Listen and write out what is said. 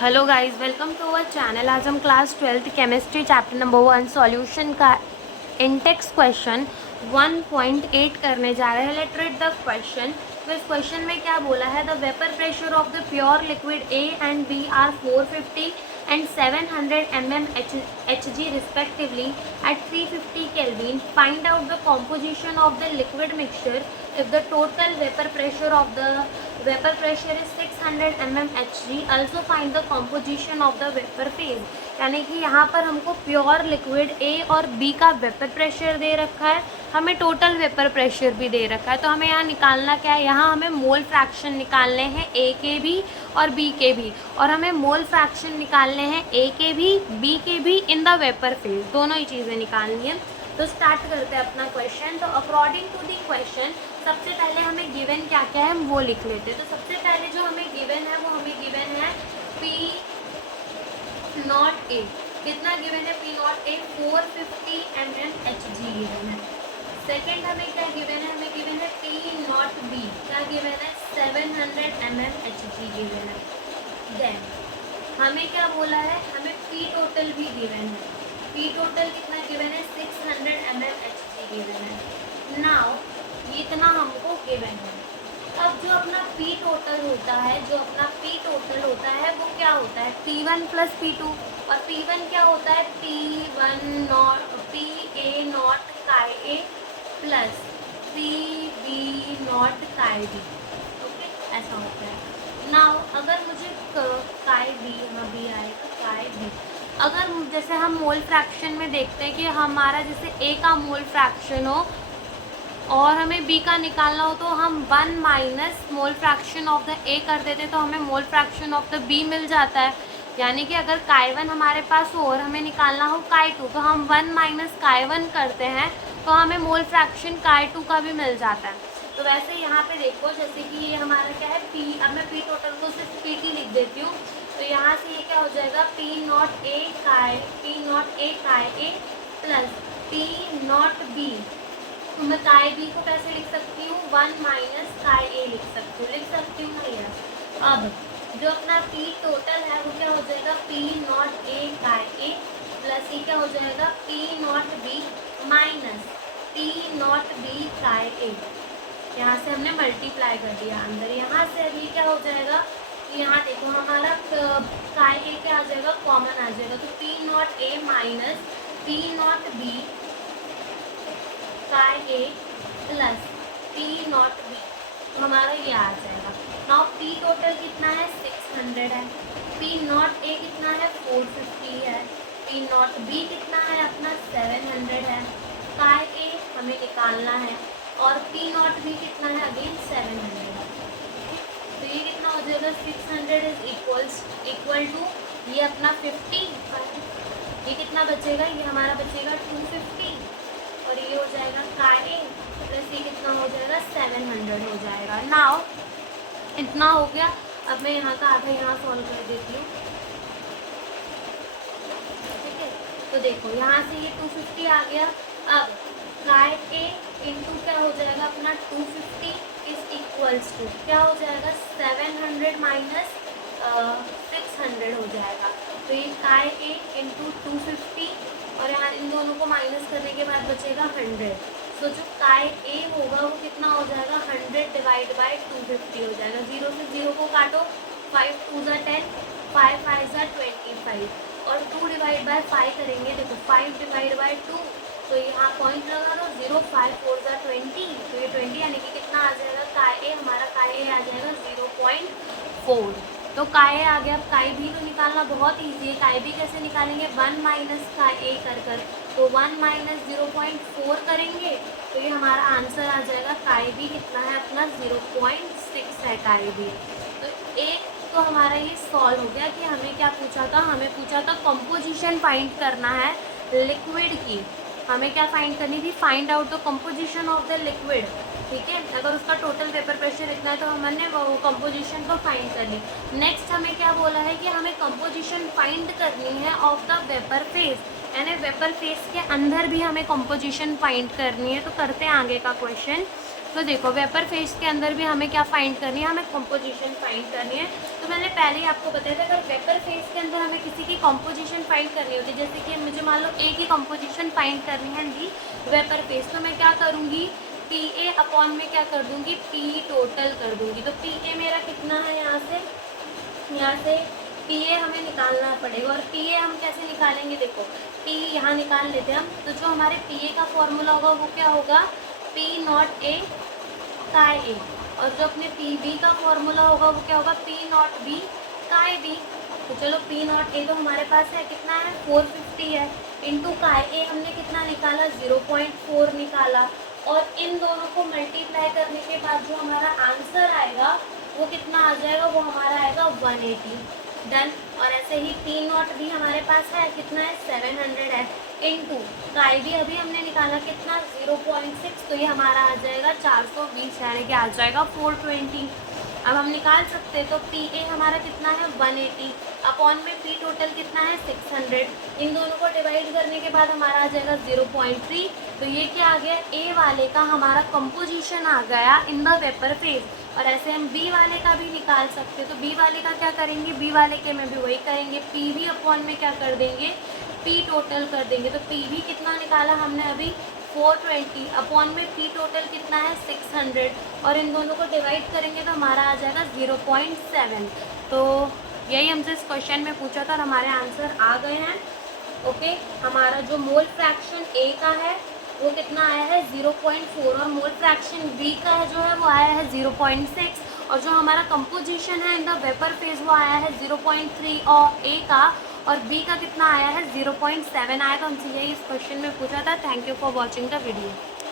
Hello guys, welcome to our channel. आज हम class 12th chemistry chapter number 1 solution का intext question 1.8 करने जा रहे हैं। Let's read the question. तो इस क्वेश्चन में क्या बोला है? The vapour pressure of the pure liquid A and B are 450 and 700 mm Hg respectively at 350 Kelvin. Find out the composition of the liquid mixture if the total vapor pressure of the vapor pressure is 600 mm Hg. Also find the composition of the vapor phase. यानी कि यहाँ पर हमको pure liquid ए और B का vapour pressure दे रखा है, हमें टोटल वेपर प्रेशर भी दे रखा है। तो हमें यहाँ निकालना क्या है? यहाँ हमें मोल फ्रैक्शन निकालने हैं ए के भी और बी के भी, और हमें मोल फ्रैक्शन निकालने हैं ए के भी बी के भी इन द वेपर फेज, दोनों ही चीज़ें निकालनी है। तो स्टार्ट करते हैं अपना क्वेश्चन। तो अकॉर्डिंग टू दी क्वेश्चन सबसे पहले हमें गिवन क्या क्या है हम वो लिख लेते हैं। तो सबसे पहले जो हमें गिवन है वो हमें गिवन है पी नॉट ए। कितना गिवन है? P not a 450 mm Hg given है। सेकेंड हमें क्या गिवन है? हमें गिवन है पी नॉट बी। क्या गिवन है? 700 mm Hg गिवन है। देन हमें क्या बोला है? हमें पी टोटल भी गिवन है। पी टोटल कितना गिवन है? 600 mm Hg गिवन है। नाउ ये इतना हमको गिवन है। अब जो अपना पी टोटल होता है, जो अपना पी टोटल होता है वो क्या होता है? P1 plus P2। और P1 क्या होता है? P1 not P A not काय ए प्लस पी बी नॉट काय बी। ओके, ऐसा होता है। नाउ अगर मुझे काय बी, यहाँ बी आएगा काय बी। अगर जैसे हम मोल फ्रैक्शन में देखते हैं कि हमारा जैसे ए का मोल फ्रैक्शन हो और हमें बी का निकालना हो, तो हम 1 minus mole fraction of the A कर देते तो हमें mole fraction of the B मिल जाता है। यानी कि अगर काय1 हमारे पास हो और हमें निकालना हो काय2, तो हम 1 माइनस काय1 करते हैं तो हमें मोल फ्रैक्शन काय2 का भी मिल जाता है। तो वैसे यहाँ पे देखो, जैसे कि ये हमारा क्या है पी, अब मैं पी टोटल को सिर्फ पी टी लिख देती हूँ। तो यहाँ से ये क्या हो जाएगा? पी नॉट ए काय ए प्लस पी नॉट बी। तो मैं काय बी को कैसे लिख सकती हूँ? 1 माइनस काय ए लिख सकती हूँ ना यार। अब जो अपना पी टोटल है वो क्या हो जाएगा? पी नॉट ए काय ए प्लस ये क्या हो जाएगा? P not be minus P not be काय ए। यहाँ से हमने मल्टीप्लाई कर दिया अंदर। यहाँ से अभी क्या हो जाएगा? यहाँ देखो हमारा काय ए क्या आ जाएगा? कॉमन आ जाएगा। तो P not a minus P not be काय ए प्लस पी नॉट बी, तो हमारा ये आ जाएगा। नाउ पी टोटल कितना है? 600 है। पी नॉट ए कितना है? 450 है। पी नॉट बी कितना है? अपना 700 है। काय ए हमें निकालना है और पी नॉट बी कितना है? अगेन 700 है। तो ये कितना हो जाएगा? 600 इज इक्वल टू ये अपना 50। ये कितना बचेगा? ये हमारा बचेगा 250 और ये हो जाएगा काय ए प्लस ये कितना हो जाएगा? 700 हो जाएगा। नाउ इतना हो गया। अब मैं यहाँ का आधा यहाँ सॉल्व कर देती हूँ। ठीक है, तो देखो यहाँ से ये 250 आ गया। अब काय ए इंटू क्या हो जाएगा? अपना 250 इज इक्वल्स टू क्या हो जाएगा? 700 माइनस 600 हो जाएगा। तो ये काय ए इंटू 250 और यहाँ इन दोनों को माइनस करने के बाद बचेगा 100। तो जो काय ए होगा वो कितना हो जाएगा? 100 डिवाइड बाई 250 हो जाएगा। 0 से 0 को काटो, 5 2 ज़ा 10, 5 5 ज़ा 25 और 2 डिवाइड बाई 5 करेंगे। देखो 5 डिवाइड बाई 2, तो यहाँ पॉइंट लगा दो। 0 5 4 ज़ा 20, तो ये 20 यानी कि कितना आ जाएगा? काय ए हमारा काय ए आ जाएगा 0.4। तो काय ए आ गया। अब काय बी तो निकालना बहुत ईजी है। काय बी कैसे निकालेंगे? 1 माइनस काय ए कर तो 1 माइनस 0.4 करेंगे तो ये हमारा आंसर आ जाएगा। काय बी कितना है? अपना 0.6 है काय बी। तो एक तो हमारा ये सॉल्व हो गया कि हमें क्या पूछा था? हमें पूछा था कंपोजिशन फाइंड करना है लिक्विड की। हमें क्या फाइंड करनी थी? Find out the composition of the liquid. ठीक है, अगर उसका टोटल वेपर प्रेशर इतना है तो हमने वो कंपोजिशन को फाइंड कर ली। नेक्स्ट हमें क्या बोला है कि हमें कंपोजिशन फाइंड करनी है ऑफ द वेपर फेज, यानी वेपर फेज के अंदर भी हमें कंपोजिशन फाइंड करनी है। तो करते हैं आगे का क्वेश्चन। तो देखो वेपर फेज के अंदर भी हमें क्या फाइंड करनी है? हमें कंपोजिशन फाइंड करनी है। तो मैंने पहले ही आपको बताया था अगर वेपर फेज अंदर हमें किसी की कंपोजिशन फाइंड करनी होती है, जैसे कि मुझे मान लो ए की कंपोजिशन फाइंड करनी है दी वेपर फेज, तो मैं क्या करूँगी, पी ए अपॉन में क्या कर दूँगी, पी टोटल कर दूँगी। तो पी ए मेरा कितना है, यहाँ से पी ए हमें निकालना पड़ेगा। और पी ए हम कैसे निकालेंगे, देखो पी यहाँ निकाल लेते हैं हम। तो जो हमारे पी ए का फॉर्मूला होगा वो क्या होगा, पी नॉट ए काय ए, और जो अपने पी बी का फॉर्मूला होगा वो क्या होगा, पी नॉट बी काय बी। तो चलो पी नॉट ए तो हमारे पास है कितना है, 450 है, इंटू काय ए हमने कितना निकाला, 0.4 निकाला। और इन दोनों को मल्टीप्लाई करने के बाद जो हमारा आंसर आएगा वो कितना आ जाएगा, वो हमारा आएगा 180। डन। और ऐसे ही पी नॉट भी हमारे पास है कितना है, 700 है, इंटू काय भी अभी हमने निकाला कितना, 0.6, तो ये हमारा आ जाएगा 420, यानी कि आ जाएगा 420। अब हम निकाल सकते हैं, तो पी ए हमारा कितना है 180, अपॉन में पी टोटल कितना है 600, इन दोनों को डिवाइड करने के बाद हमारा आ जाएगा 0.3। तो ये क्या आ गया, ए वाले का हमारा कंपोजिशन आ गया इन द वेपर फेज। और ऐसे हम बी वाले का भी निकाल सकते हैं, तो बी वाले का क्या करेंगे, बी वाले के में भी वही करेंगे, पी वी अपॉन में क्या कर देंगे, पी टोटल कर देंगे। तो पी वी कितना निकाला हमने अभी 420, अपॉन में पी टोटल कितना है 600, और इन दोनों को डिवाइड करेंगे तो हमारा आ जाएगा 0.7। तो यही हमसे इस क्वेश्चन में पूछा था और हमारे आंसर आ गए हैं। ओके, हमारा जो मोल फ्रैक्शन ए का है वो कितना आया है 0.4, और मोल फ्रैक्शन बी का जो है वो आया है 0.6, और जो हमारा कंपोजिशन है इन द वेपर फेज वो आया है 0.3 और ए का, और बी का कितना आया है 0.7 आया। तो हमसे यही इस क्वेश्चन में पूछा था। Thank you for watching the video.